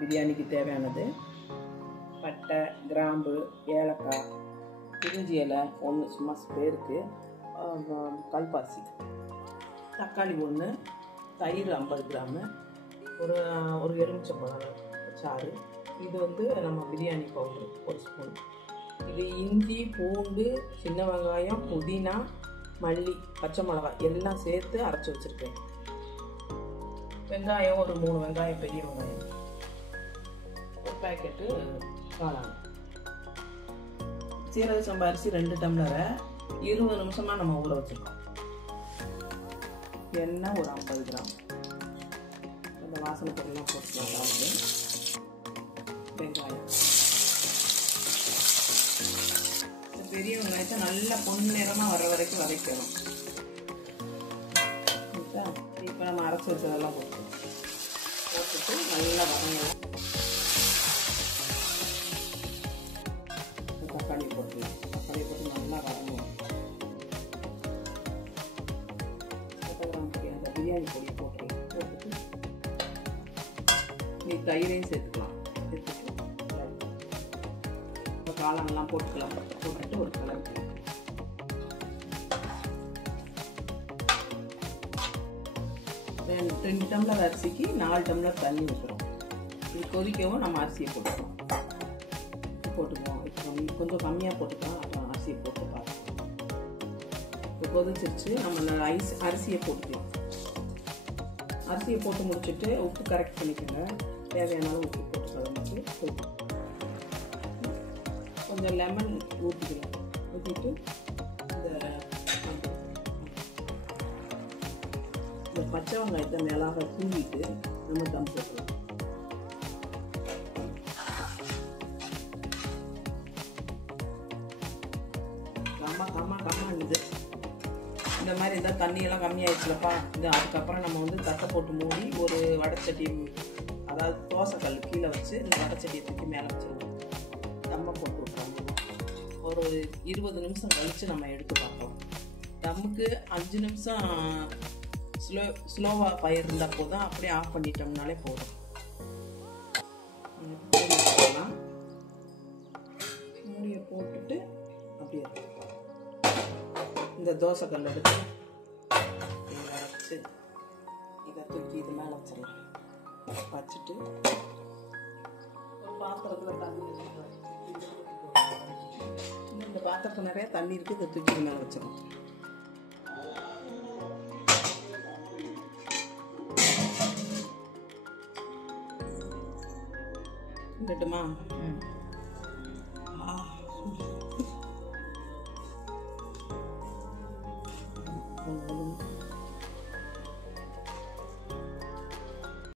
பிரியாணிக்கு தேவையானது பட்டை, கிராம்பு, ஏலக்காய், பிரிஞ்சி இலை ஒன்று சும்மா ஸ்ப்ரேருக்கு, கல்பாசி, தக்காளி 1, தயிர் 50 கிராமு, ஒரு எலுமிச்சம்பழம் சாறு. இது நம்ம பிரியாணி பவுடர் 1 ஸ்பூன். இது இஞ்சி, பூண்டு, சின்ன வெங்காயம், புதினா, மல்லி, பச்சை மிளகாய் எல்லாம் சேர்த்து அரைச்சி வச்சுருக்கேன். வெங்காயம் ஒரு 3 வெங்காயம், பெரிய வெங்காயம், ஒரு பேக்கெட்டு காளான். சீரக சம்பா அரிசி 2 டம்ளரை 20 நிமிஷமாக நம்ம ஊற வச்சுருக்கோம். எண்ணெய் ஒரு 50 கிராம். அந்த வாசனை பொருள்லாம் போட்டுக்கலாம். கலந்து வெங்காயம், இந்த பெரிய வெங்காயத்தை நல்லா பொன்னிறமாக வர வரைக்கும் வதக்கணும். இப்போ நம்ம அரைச்சி வச்சதெல்லாம் போட்டுட்டு நல்லா வதங்கணும். தக்காளி போட்டுக்கலாம். தக்காளி போட்டு நல்லா வதங்கணும். அந்த பிரியாணி பொடியை போட்டுட்டு நீ தயிரையும் சேர்த்துக்கலாம். இப்போ காளான்லாம் போட்டுக்கலாம். போட்டுட்டு ஒரு கலர் 2 டம்ளர் அரிசிக்கு 4 டம்ளர் தண்ணி ஊற்றுறோம். இது கொதிக்கவும் நம்ம அரிசியை போட்டுக்குவோம். இப்போ கொஞ்சம் கம்மியாக போட்டுக்கலாம். அப்புறம் அரிசியை போட்டு பார்க்கலாம். இப்போ கொதிச்சிருச்சு. நம்ம அரிசியை போட்டுக்கலாம். அரிசியை போட்டு முடிச்சுட்டு உப்பு கரெக்ட் பண்ணிக்கோங்க. தேவையான உப்பு போட்டு கலந்துட்டு கொஞ்சம் லெமன் ஊற்றிக்கலாம். ஊற்றிட்டு இந்த பச்சை வெங்காயத்தை மேலாக தூவிட்டு நம்ம தம் போட்டுக்கலாம். கம்மாண்டுது. இந்த மாதிரி இருந்தால் தண்ணியெல்லாம் கம்மியாயிடுச்சுலப்பா. இது அதுக்கப்புறம் நம்ம தட்டை போட்டு மூடி ஒரு வடைச்சட்டி, அதாவது தோசைக்கல் கீழே வச்சு இந்த வடைச்சட்டியை தூக்கி மேலே வச்சுருவோம். தம்மை போட்டு விட்ருவோம். ஒரு 20 நிமிஷம் கழித்து நம்ம எடுத்து பார்க்கலாம். தம்முக்கு 5 நிமிஷம் ஸ்லோவாக ஃபயர் இருந்தால் போதும். அப்படியே ஆஃப் பண்ணிட்டோம்னாலே போதும். மூடியை போட்டுட்டு அப்படியே இந்த தோசைக்கல் எடுத்து வச்சு இதை தூக்கி இது மேலே வச்சிடலாம். வச்சுட்டு ஒரு பாத்திரத்தில் தண்ணி, இந்த பாத்திரத்தில் நிறைய தண்ணி இருக்குது. இதை தூக்கி இது மேலே வச்சிடலாம். இருக்கட்டுமா?